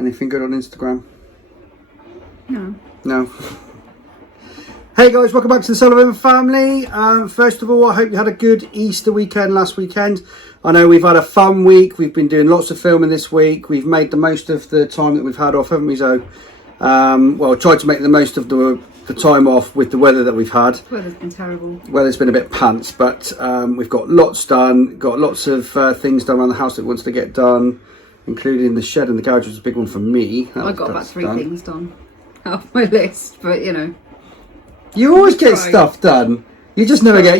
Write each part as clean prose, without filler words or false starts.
Anything good on Instagram? No. No. Hey guys, welcome back to the Sullivan family. First of all, I hope you had a good Easter weekend last weekend. I know we've had a fun week. We've been doing lots of filming this week. We've made the most of the time that we've had off, haven't we, Zoe? Well, tried to make the most of the time off with the weather that we've had. The weather's been terrible. Weather's been a bit pants, but we've got lots done. Got lots of things done around the house that wants to get done, including the shed and the garage, which is a big one for me. I got about 3 things done off my list, but you know. You always get stuff done. You just never get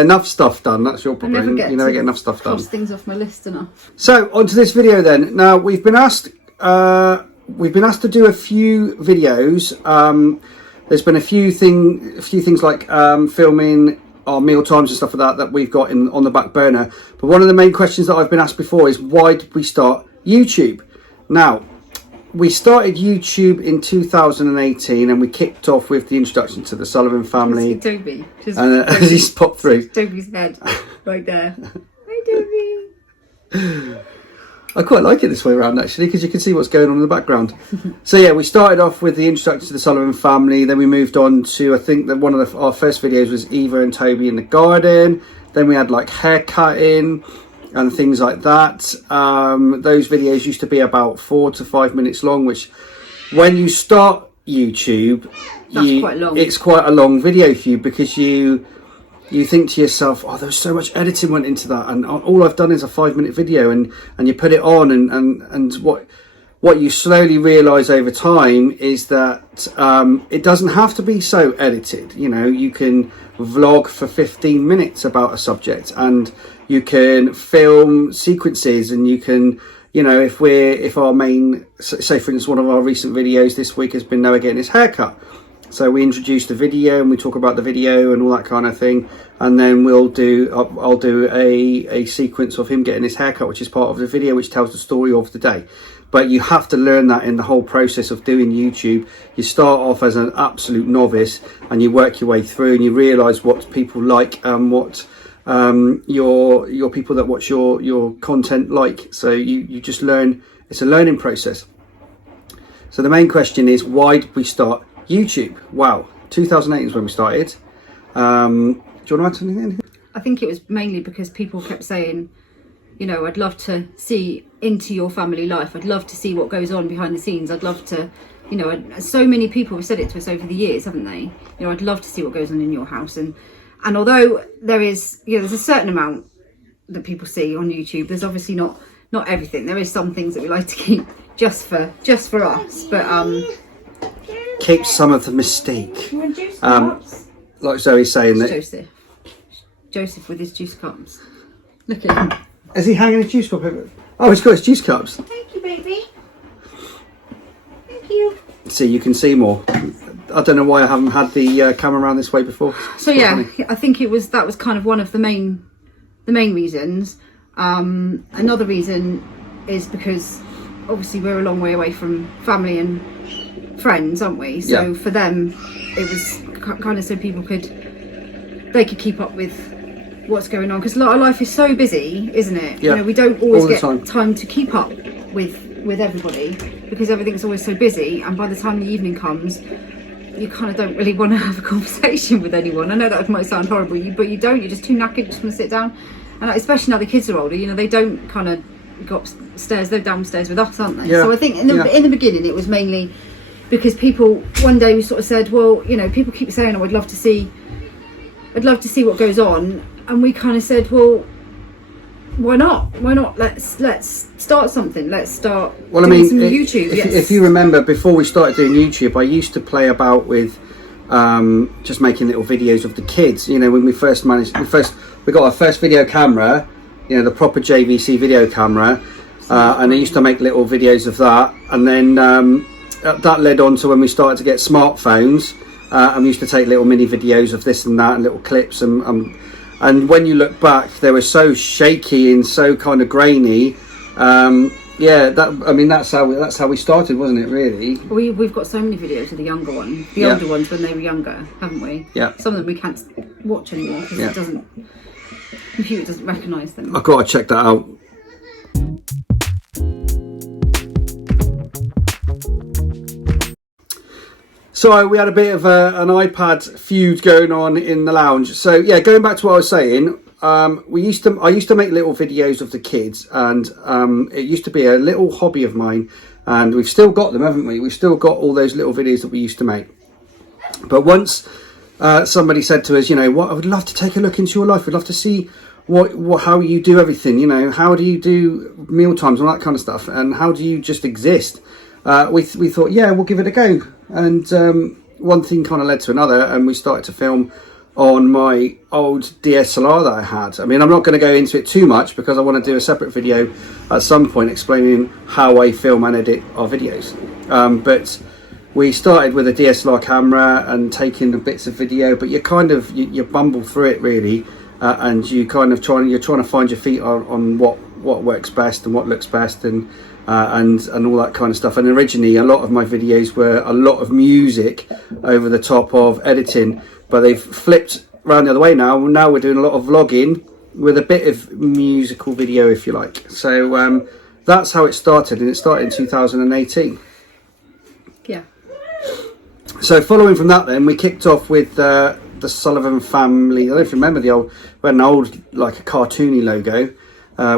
enough stuff done. That's your problem. You never get enough stuff done. Cross things off my list enough. So onto this video then. Now we've been asked to do a few videos. There's been a few things like filming our meal times and stuff like that we've got on the back burner. But one of the main questions that I've been asked before is, why did we start YouTube? Now, we started YouTube in 2018 and we kicked off with the introduction to the Sullivan family. Toby. And as he's popped through. Toby's head right there. Hi, Toby. I quite like it this way around actually, because you can see what's going on in the background. So yeah, we started off with the introduction to the Sullivan family. Then we moved on to, I think that one of our first videos was Eva and Toby in the garden. Then we had like hair cutting and things like that. Those videos used to be about 4 to 5 minutes long, which when you start YouTube, quite long. It's quite a long video for you, because you think to yourself, oh, there's so much editing went into that, and all I've done is a 5-minute video, and you put it on, and what you slowly realise over time is that it doesn't have to be so edited. You know, you can vlog for 15 minutes about a subject, and you can film sequences, and you can, you know, if our main, say for instance, one of our recent videos this week has been Noah getting his haircut. So we introduce the video and we talk about the video and all that kind of thing, and then I'll do a sequence of him getting his haircut, which is part of the video, which tells the story of the day. But you have to learn that in the whole process of doing YouTube. You start off as an absolute novice and you work your way through, and you realise what people like and what your people that watch your content like. So you just learn. It's a learning process. So the main question is, why did we start YouTube? Wow, 2008 is when we started. Do you want to add anything? I think it was mainly because people kept saying, you know, I'd love to see into your family life. I'd love to see what goes on behind the scenes. I'd love to, you know, so many people have said it to us over the years, haven't they? You know, I'd love to see what goes on in your house. And although there is, you know, there's a certain amount that people see on YouTube, there's obviously not everything. There is some things that we like to keep just for us. But keep some of the mystique. Like Zoe's saying that Joseph with his juice cups. Look at him. Is he hanging his juice cup over? Oh, he's got his juice cups. Thank you, baby. Thank you. See, you can see more. I don't know why I haven't had the camera around this way before. So yeah, funny. I think that was kind of one of the main reasons. Another reason is because obviously we're a long way away from family and friends, aren't we? So for them, it was kind of so people could keep up with what's going on, because our life is so busy, isn't it? You know, we don't always get time to keep up with everybody, because everything's always so busy, and by the time the evening comes, you kind of don't really want to have a conversation with anyone. I know that might sound horrible, but you don't. You're just too knackered, just want to sit down. And especially now the kids are older, you know, they don't kind of go upstairs, they're downstairs with us, aren't they? So I think in the beginning it was mainly because people, one day we sort of said, well, you know, people keep saying, oh, I'd love to see what goes on, and we kind of said, well, why not? Let's start something. Let's start doing some YouTube. If you remember, before we started doing YouTube, I used to play about with just making little videos of the kids. You know, when we got our first video camera, you know, the proper JVC video camera, and I used to make little videos of that, and then that led on to when we started to get smartphones, and we used to take little mini videos of this and that and little clips, and when you look back, they were so shaky and so kind of grainy. That's how we started, wasn't it? Really. We've got so many videos of the younger ones, older ones when they were younger, haven't we? Yeah. Some of them we can't watch anymore because the computer doesn't recognise them. I've got to check that out. So we had a bit of an iPad feud going on in the lounge. So yeah, going back to what I was saying, I used to make little videos of the kids, and it used to be a little hobby of mine, and we've still got them, haven't we? We've still got all those little videos that we used to make. But once somebody said to us, you know, what, I would love to take a look into your life. We'd love to see how you do everything. You know, how do you do meal times and all that kind of stuff, and how do you just exist? We thought, yeah, we'll give it a go. And one thing kind of led to another, and we started to film on my old DSLR that I had. I mean, I'm not going to go into it too much because I want to do a separate video at some point explaining how I film and edit our videos. But we started with a DSLR camera and taking the bits of video, but you kind of you bumble through it really, and you kind of trying to find your feet on what works best and what looks best, and all that kind of stuff. And originally a lot of my videos were a lot of music over the top of editing, but they've flipped around the other way now. Now we're doing a lot of vlogging with a bit of musical video, if you like. So that's how it started, and it started in 2018. Yeah. So following from that, then we kicked off with the Sullivan family. I don't know if you remember we had an old, like a cartoony logo.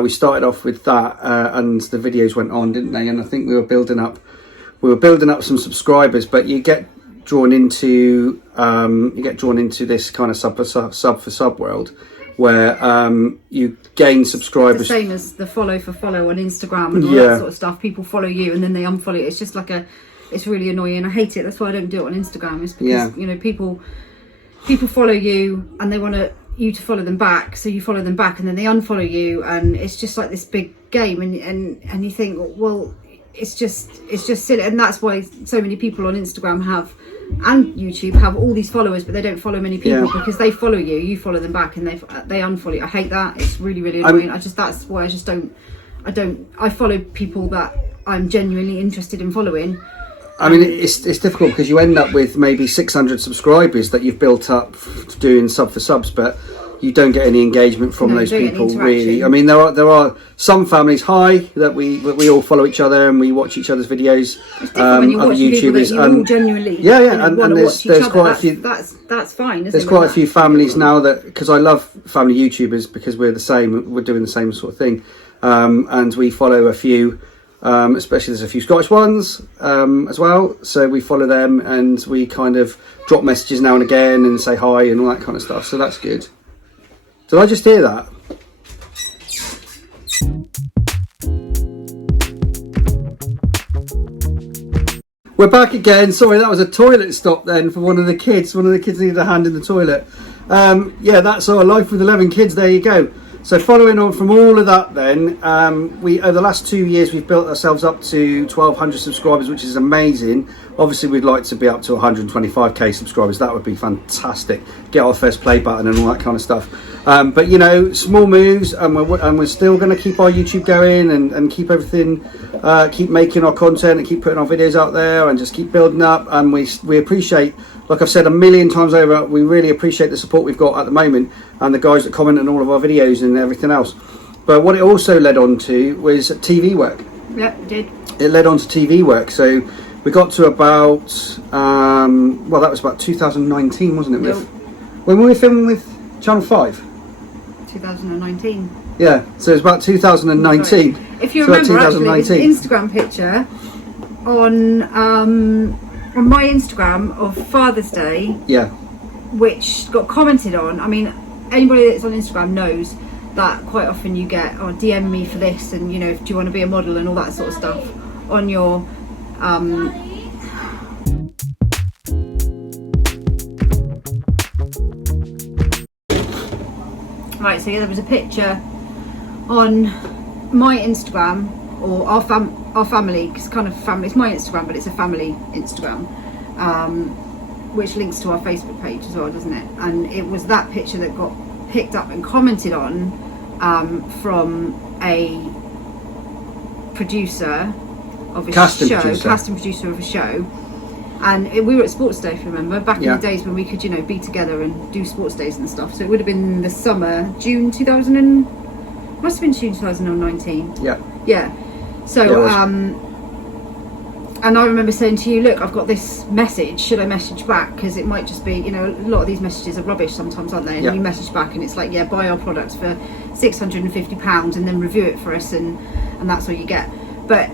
We started off with that, and the videos went on, didn't they? And I think we were building up some subscribers. But you get drawn into this kind of sub for sub world, where you gain subscribers. The same as the follow for follow on Instagram and all that sort of stuff. People follow you and then they unfollow you. It's just like it's really annoying. I hate it. That's why I don't do it on Instagram. It's because you know, people follow you and they want you to follow them back, so you follow them back and then they unfollow you, and it's just like this big game, and you think, well, it's just silly. And that's why so many people on Instagram and YouTube have all these followers, but they don't follow many people because they follow you follow them back, and they unfollow you. I hate that. It's really, really annoying. That's why I follow people that I'm genuinely interested in following. I mean, it's difficult because you end up with maybe 600 subscribers that you've built up doing sub for subs, but you don't get any engagement from those people, really. I mean, there are some families that we all follow each other and we watch each other's videos. Other YouTubers, and genuinely, and there's quite a few. That's fine. There's quite a few families now that, because I love family YouTubers because we're doing the same sort of thing, and we follow a few. Especially there's a few Scottish ones as well, so we follow them and we kind of drop messages now and again and say hi and all that kind of stuff, so that's good. Did I just hear that? We're back again. Sorry, that was a toilet stop then for one of the kids. One of the kids needed a hand in the toilet. Yeah, that's our life with 11 kids. There you go. So following on from all of that then, over the last 2 years we've built ourselves up to 1,200 subscribers, which is amazing. Obviously we'd like to be up to 125k subscribers. That would be fantastic. Get our first play button and all that kind of stuff. But you know, small moves, and we're still going to keep our YouTube going and keep everything, keep making our content and keep putting our videos out there and just keep building up. And we appreciate, like I've said a million times over, we really appreciate the support we've got at the moment and the guys that comment on all of our videos and everything else. But what it also led on to was TV work. Yeah, it did. It led on to TV work. So we got to about, well, that was about 2019, wasn't it? Yep. When we were filming with Channel 5? 2019. Yeah, so it's about 2019. Right. If you remember, actually, there's an Instagram picture on my Instagram of Father's Day. Yeah. Which got commented on. I mean, anybody that's on Instagram knows that quite often you get, DM me for this, and you know, do you want to be a model and all that sort of stuff on your Right, so yeah, there was a picture on my Instagram, or our family, because kind of family, it's my Instagram, but it's a family Instagram, which links to our Facebook page as well, doesn't it? And it was that picture that got picked up and commented on from a producer of a casting producer of a show. And we were at Sports Day, if you remember, back in the days when we could, you know, be together and do sports days and stuff. So it would have been the summer, must have been June 2019. Yeah. Yeah. So And I remember saying to you, look, I've got this message, should I message back? Because it might just be, you know, a lot of these messages are rubbish sometimes, aren't they? And you message back and it's like, yeah, buy our products for £650 and then review it for us, and that's all you get. But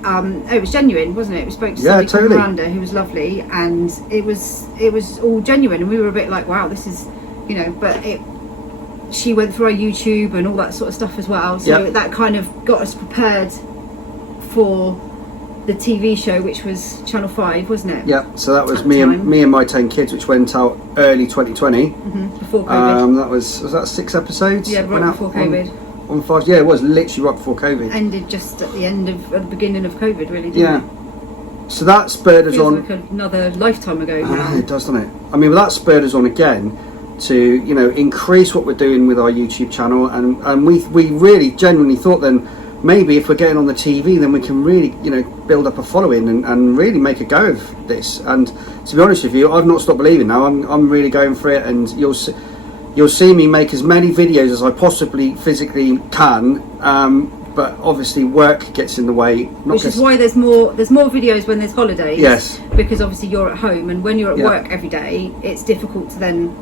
it was genuine, wasn't it? We spoke to somebody called Miranda, who was lovely, and it was all genuine, and we were a bit like, wow, this is, you know, but she went through our YouTube and all that sort of stuff as well, so that kind of got us prepared for the TV show, which was Channel 5, wasn't it? Yeah, so that was me and my 10 kids, which went out early 2020. Before COVID. That was that 6 episodes? Yeah, right before COVID. On 5, yeah, it was literally right before COVID. Ended just at the beginning of COVID, really, didn't it? So that spurred us on. Like another lifetime ago now. It does, doesn't it? I mean, that spurred us on again to, you know, increase what we're doing with our YouTube channel, and we really genuinely thought then, maybe if we're getting on the TV, then we can really, you know, build up a following and really make a go of this. And to be honest with you, I've not stopped believing now. I'm really going for it, and you'll see me make as many videos as I possibly physically can. But obviously work gets in the way. Which is why there's more videos when there's holidays. Yes. Because obviously you're at home, and when you're at work every day, it's difficult to then.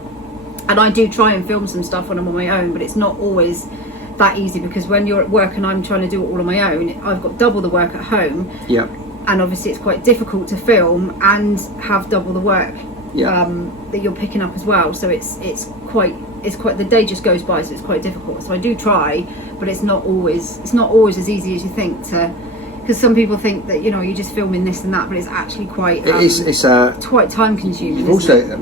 And I do try and film some stuff when I'm on my own, but it's not always that easy, because when you're at work and I'm trying to do it all on my own, I've got double the work at home. Yeah. And obviously it's quite difficult to film and have double the work that you're picking up as well. So it's quite the day just goes by, so it's quite difficult. So I do try, but it's not always as easy as you think to. Because some people think that, you know, you're just filming this and that, but it's actually quite it's quite time consuming.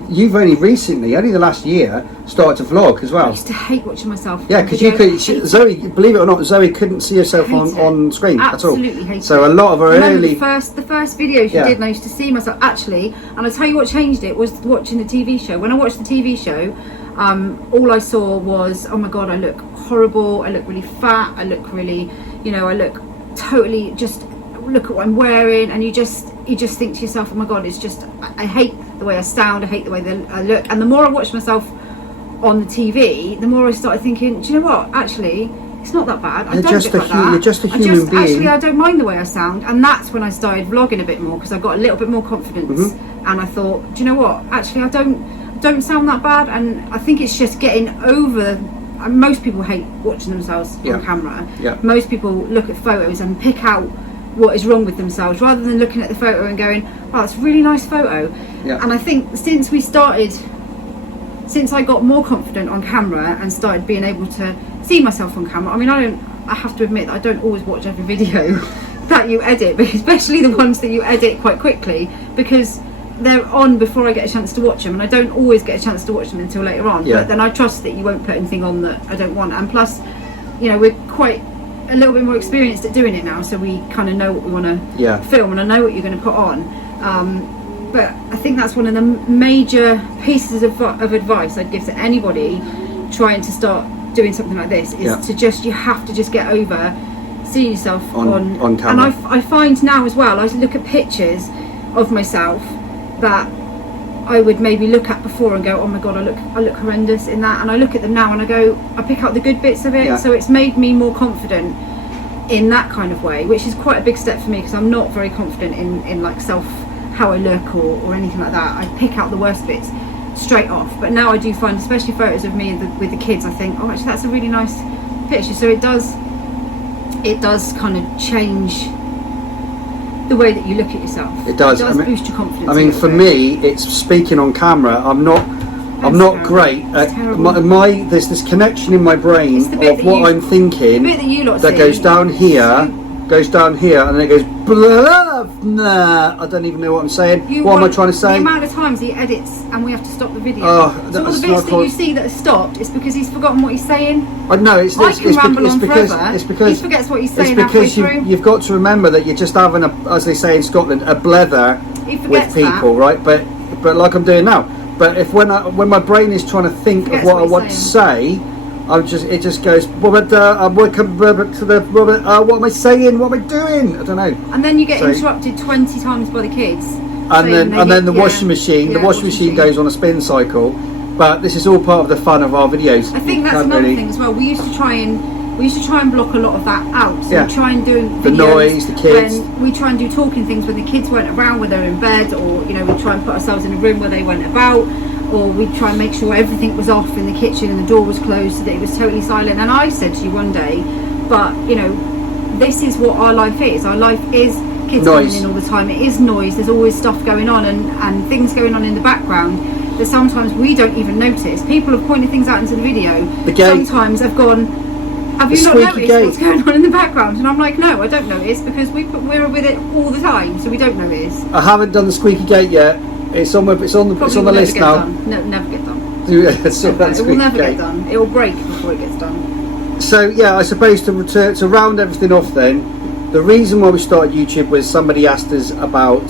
You've only recently, only the last year, started to vlog as well. I used to hate watching myself. Yeah, because Zoe, believe it or not, Zoe couldn't see herself on screen at all. Absolutely hated it. So a lot of her early the first videos you did, and I used to see myself actually. And I tell you what changed it was watching the TV show. When I watched the TV show, all I saw was, oh my god, I look horrible. I look really fat. I look really, you know, I look totally, just look at what I'm wearing, and you just think to yourself, oh my god, it's just, I hate the way I sound, I hate the way I look. And the more I watched myself on the TV, the more I started thinking, do you know what, actually it's not that bad. I don't look like that. You're just a human being. Actually, I don't mind the way I sound. And that's when I started vlogging a bit more, because I got a little bit more confidence. And I thought, do you know what, actually I don't sound that bad. And I think it's just getting over. Most people hate watching themselves on camera. Most people look at photos and pick out what is wrong with themselves, rather than looking at the photo and going, wow, it's a really nice photo. And I think since I got more confident on camera and started being able to see myself on camera, I mean, I have to admit that I don't always watch every video that you edit, but especially the ones that you edit quite quickly, because they're on before I get a chance to watch them, and I don't always get a chance to watch them until later on. But then I trust that you won't put anything on that I don't want. And plus, you know, we're quite a little bit more experienced at doing it now, so we kind of know what we want to film, and I know what you're going to put on. But I think that's one of the major pieces of advice I'd give to anybody trying to start doing something like this, is you have to just get over seeing yourself on camera. And I find now as well, I look at pictures of myself that I would maybe look at before and go, oh my god, I look horrendous in that, and I look at them now and I pick out the good bits of it. So it's made me more confident in that kind of way, which is quite a big step for me, because I'm not very confident in like how I look or anything like that. I pick out the worst bits straight off. But now I do find, especially photos of me with the kids, I think, oh, actually that's a really nice picture. So it does kind of change the way that you look at yourself. It does boost your confidence. I mean, for me, it's speaking on camera. I'm not great at my there's this connection in my brain of what I'm thinking that goes down here, and then it goes blah, nah, I don't even know what I'm saying. What am I trying to say? The amount of times he edits and we have to stop the video. So all the bits that you see that are stopped, it's because he's forgotten what he's saying. I know it's because he forgets what he's saying. It's because you've got to remember that you're just having as they say in Scotland, a blether with people, right? But like I'm doing now. But if when my brain is trying to think of what I want to say, it just goes. What am I saying? What am I doing? I don't know. And then you get interrupted 20 times by the kids. And then the washing machine. The washing machine goes on a spin cycle. But this is all part of the fun of our videos. I think that's another thing as well. We used to try and we used to try and block a lot of that out. So we try and do videos the noise, the kids. When we try and do talking things when the kids weren't around, when they were in bed, or you know, we try and put ourselves in a room where they weren't about, or we try and make sure everything was off in the kitchen and the door was closed so that it was totally silent. And I said to you one day, but you know, this is what our life is. Our life is kids coming in all the time. It is noise. There's always stuff going on and things going on in the background that sometimes we don't even notice. People have pointed things out into the video. Sometimes have gone, have you not noticed what's going on in the background? And I'm like, no, I don't notice, because we're with it all the time, so we don't notice. I haven't done the squeaky gate yet. It's on the list now. No, never get done. It will never get done. It will break before it gets done. So yeah, I suppose to round everything off then, the reason why we started YouTube was somebody asked us about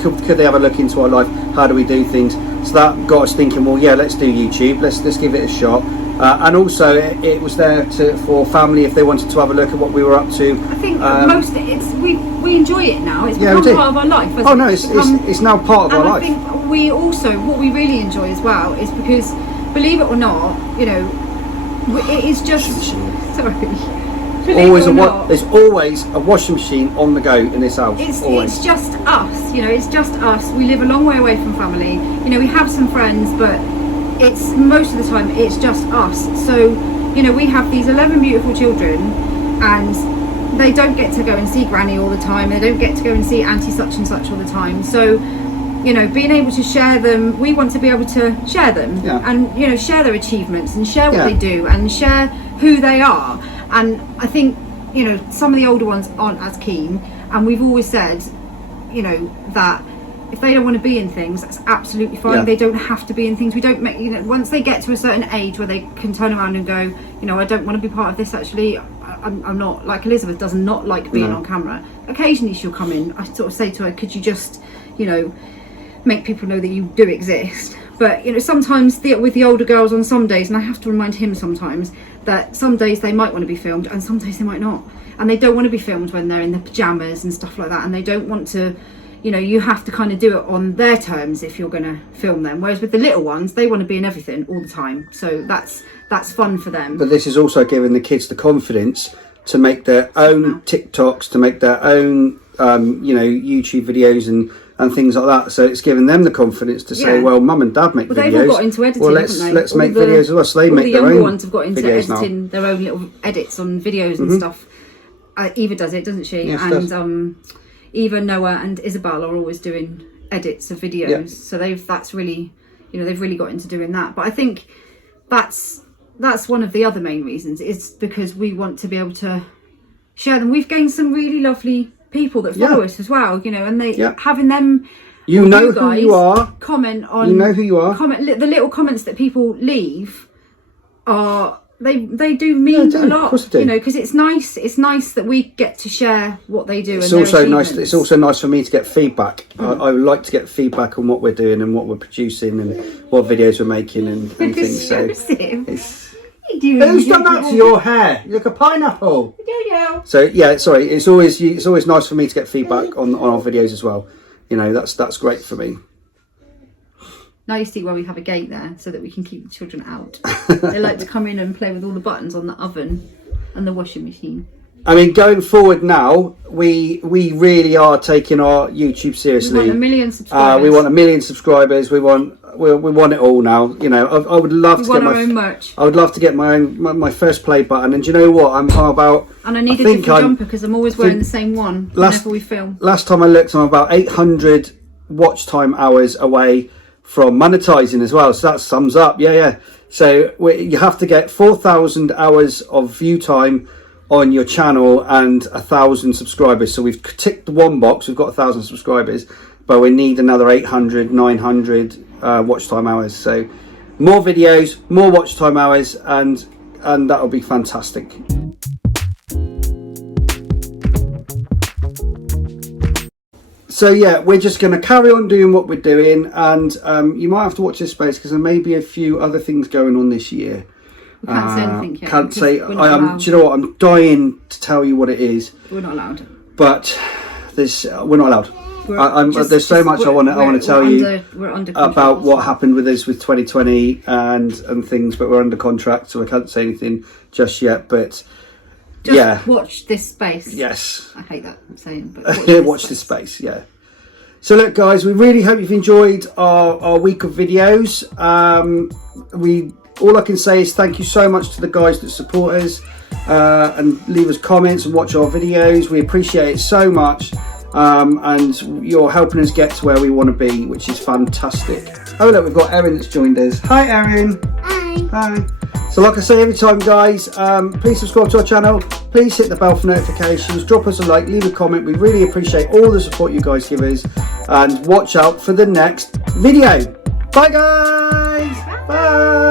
could they have a look into our life, how do we do things, so that got us thinking, well yeah, let's do YouTube, let's give it a shot. And also it was there for family if they wanted to have a look at what we were up to. I think we enjoy it now. It's become part of our life. It's now part of our life. I think we also, what we really enjoy as well is because, believe it or not, you know, it is just sorry. There's always a washing machine on the go in this house. It's just us, you know. It's just us. We live a long way away from family. You know, we have some friends, but it's most of the time it's just us. So you know, we have these 11 beautiful children, and they don't get to go and see Granny all the time. They don't get to go and see Auntie such and such all the time. So you know, being able to share them, we want to be able to share them, and you know, share their achievements and share what they do and share who they are. And I think, you know, some of the older ones aren't as keen, and we've always said, you know, that if they don't want to be in things, that's absolutely fine. They don't have to be in things. We don't make, you know, once they get to a certain age where they can turn around and go, you know, I don't want to be part of this, actually. I'm not, like Elizabeth does not like being on camera. Occasionally she'll come in. I sort of say to her, could you just, you know, make people know that you do exist. But you know, sometimes with the older girls on some days, and I have to remind him sometimes that some days they might want to be filmed and some days they might not, and they don't want to be filmed when they're in the pajamas and stuff like that, and they don't want to, you know, you have to kind of do it on their terms if you're going to film them. Whereas with the little ones, they want to be in everything all the time, so that's fun for them. But this is also giving the kids the confidence to make their own TikToks, to make their own you know, YouTube videos and things like that. So it's giving them the confidence to say, well, mum and dad make videos. They've all got into editing, well, let's make videos as well. So they make their own. The younger ones have got into editing now. Their own little edits on videos and stuff. Eva does it, doesn't she? Yes, and Eva, Noah, and Isabel are always doing edits of videos. So that's really, you know, they've really got into doing that. But I think that's one of the other main reasons, is because we want to be able to share them. We've gained some really lovely people that follow us as well, you know, and they having them, you know who you are, comment on, you know who you are, comment the little comments that people leave are they do mean a lot, you know, because it's nice that we get to share what they do. It's also nice for me to get feedback. I would like to get feedback on what we're doing and what we're producing and what videos we're making and things. So who's done that to your hair? You look a pineapple. So yeah, sorry. It's always nice for me to get feedback on our videos as well. You know, that's great for me. Now you see why we have a gate there, so that we can keep the children out. They like to come in and play with all the buttons on the oven and the washing machine. I mean, going forward now, we really are taking our YouTube seriously. We want 1 million subscribers. We want 1 million subscribers. We want it all now. You know, I would love to get my own merch. I would love to get my first play button. And do you know what? I'm about. And I need a different jumper because I'm always wearing the same one whenever we film. Last time I looked, I'm about 800 watch time hours away from monetizing as well. So that sums up. Yeah. So you have to get 4,000 hours of view time on your channel and 1,000 subscribers. So we've ticked the one box, we've got 1,000 subscribers, but we need another 800, 900 watch time hours. So more videos, more watch time hours, and that'll be fantastic. So yeah, we're just going to carry on doing what we're doing, and you might have to watch this space because there may be a few other things going on this year. We can't say anything yet. Can't say. Do you know what? I'm dying to tell you what it is. We're not allowed. But we're not allowed. there's so much I want to tell you we're under about what happened with us with 2020 and things, but we're under contract, so I can't say anything just yet. But watch this space. Yes, I hate that saying, but watch this space. Yeah. So look, guys, we really hope you've enjoyed our week of videos. All I can say is thank you so much to the guys that support us and leave us comments and watch our videos. We appreciate it so much. And you're helping us get to where we want to be, which is fantastic. Oh look, we've got Erin that's joined us. Hi Erin. Hi. So like I say every time, guys, please subscribe to our channel, please hit the bell for notifications, drop us a like, leave a comment. We really appreciate all the support you guys give us, and watch out for the next video. Bye guys. Bye.